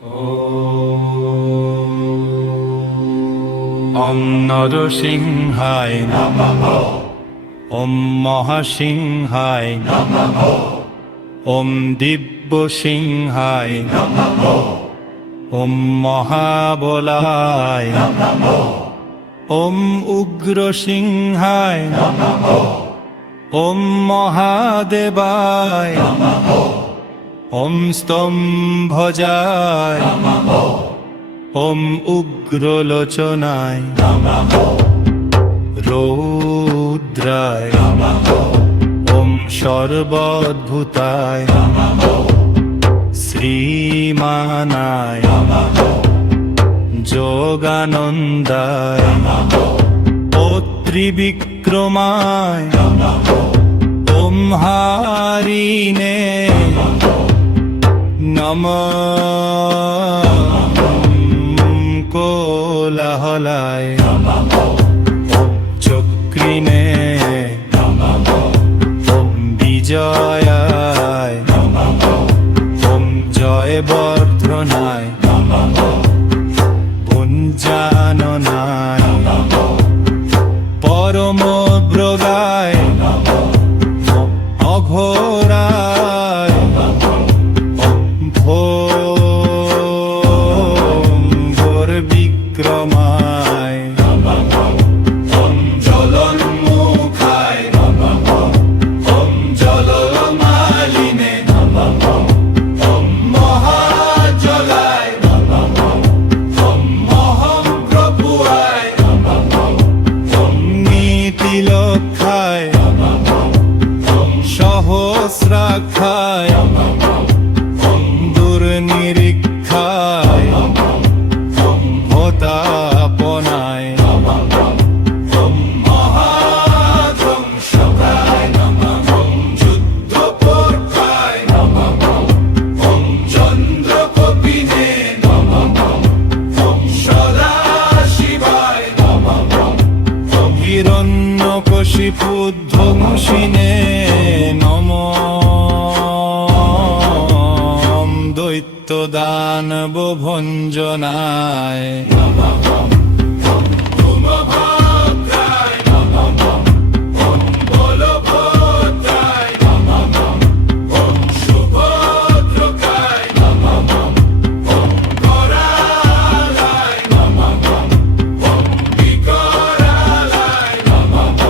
ওম নরসিংহায় নমঃ। ওম মহাসিংহায় নমঃ। ওম দিব্যসিংহায় নমঃ। ওম মহাবলায় নমঃ। ওম উগ্রসিংহায় নমঃ। ওম মহাদেবায় নমঃ। ওম স্তম্ভজায় নমঃ। ওম উগ্রলোচনায় নমঃ। রৌদ্রায় নমঃ। ওম সর্বদ্ভুতায় নমঃ। শ্রীমানায় নমঃ। যোগানন্দায় নমঃ। ও ত্রিবিক্রমায় নমঃ। ওম হারিণে নমঃ। কোলাহলায় নমঃ। ওম চক্রিণে নমঃ। ওম বিজয়ায় নমঃ। ওম জয়বর্ধনায় নমঃ। ভুঞ্জাননায় নমঃ। পরমব্রগায় নমঃ। ওম অঘোরায় নমঃ। ওম বিক্রমায় নমঃ। ওম জলোন্মুখায় নমঃ। ওম জলমালিনে নমঃ। ওম মহাজলায় নমঃ। ওম মহাপ্রভুয়ায় নমঃ। ওম নীতিলক্ষায় নমঃ। ওম সহস্রাক্ষায় নমঃ। ওম দুর্নিরীক্ষায় নমঃ। ওম হোতাপনায় নমঃ। ওম মহাধ্বংসকায় নমঃ। ওম যুদ্ধপোর্কায় নমঃ। ওম চন্দ্রকপিনে নমঃ। ওম সদাশিবায় নমঃ। ওম হিরণ্যকশিপুধ্বংসিনে নমঃ। ওম দৈত্যদানব ভঞ্জনায় নমঃ। ওম ধূমভদ্রায় নমঃ। ওম বলভদ্রায় নমঃ। ওম সুভদ্রকায় নমঃ। ওম করালায় নমঃ। ওম বিকরালায় নমঃ।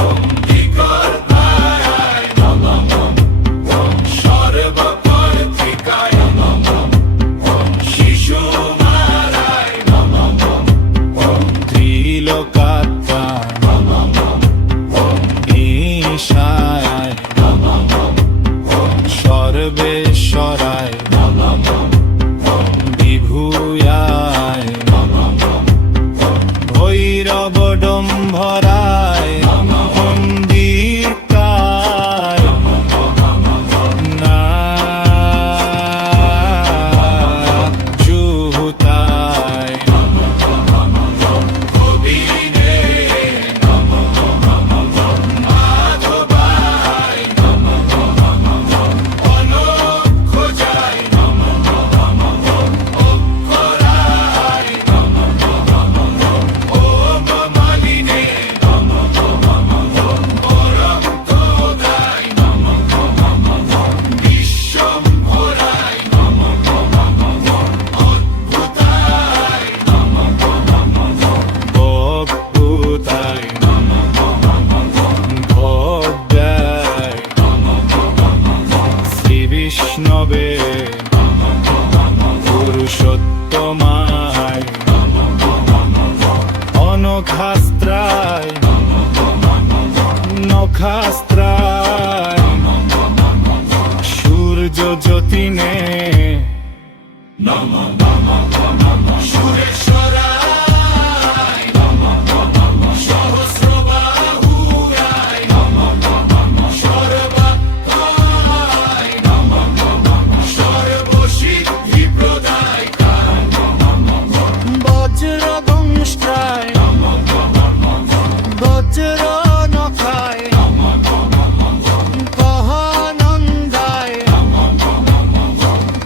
ওম বিকর্তায় নমঃ। ওম সর্বকর্ত্রিকায় নমঃ। ওম শিশুমারায় নমঃ। ওম ত্রিলোকাত্মায় নমঃ। ওম ঈশায় নমঃ। ওম সর্বেশ্বরায় নমঃ। ওম বিভূয়ায় নমঃ। ওম ভৈরবডম্বরায় নমঃ। ওম দীর্ঘায় নাজুহুতায় গোবিনে নমঃ। মাধবায় নমঃ। অনক্ষজায় নমঃ। অক্ষরায় নমঃ। ওম মালিনে নমঃ। পরমতোদায় নমঃ। বিশ্বম্ভরায় নমঃ। অদ্ভুতায় নমঃ। বক্তুতায় নমঃ। ভদ্রায় নমঃ। শ্রীবিষ্ণবে নমঃ। পুরুষোত্তমায় নমঃ। অনখাস্ত্রায় নমঃ। নখাস্ত্রায় নমঃ। সূর্য জ্যোতিনে নমঃ। সুরেশ্বরায় নমঃ। সহস্রবাহুরায় নমঃ। সর্বাত্মায় নমঃ। সর্বসিদ্ধিপ্রদায়কায় নমঃ। বজ্রদংষ্টায় নমঃ। বজ্রনখায় নমঃ। কহানন্দায় নমঃ।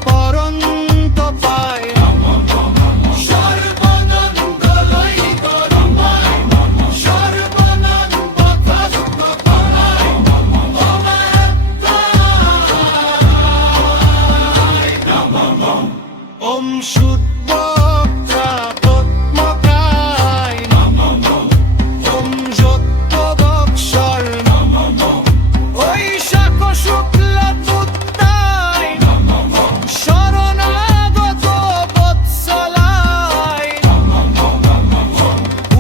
পরন্তপায় ওম শুদ্ধবক্ত্রা পদ্মকায় ওম যত্তবক্ষর ওই শাখ শুক্ল তুত্তায় শরণাগত বৎসলায়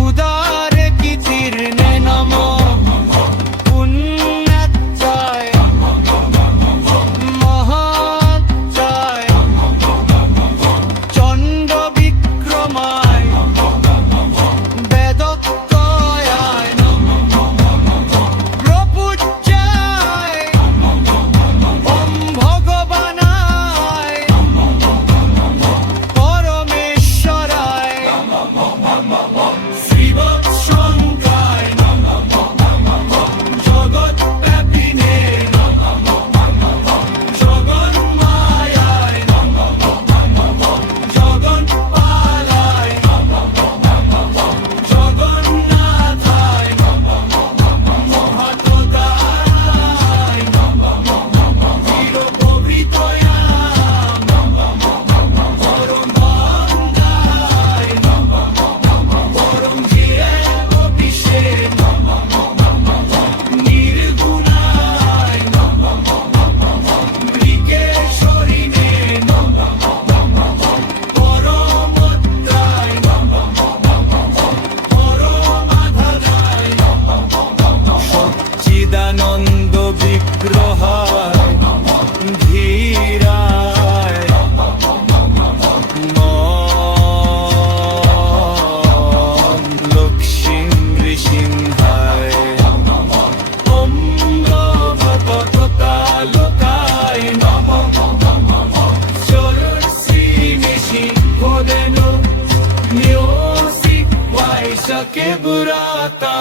উদারে কীর্তনে নমঃ পুণ্যাত্মায় মহাত্মায় চণ্ড বিক্রমায় বেদত্রয়ায় প্রপূজ্যায় ওম ভগবানায় পরমেশ্বরায় শ্রীবৎসংকায় জগৎব্যাপিনে জগন্মায়ায় জগন্পালায় জগন্নাথায় মহাতদায় চিরপবিত্রয়া পরম বন্দায় পরম জিয়াপিষে নির্গুণায় মৃগেশ্বরিণে পরমত্রায় পরমাধারায় সচ্চিদানন্দ বিগ্রহায় ধীরায় লক্ষ্মী নৃসিংহায় ওম ভগবতালোকায় নমঃ চরশ্রী নিশিংহদেনো নিয়োসি ওয়াইশকে বুরাতা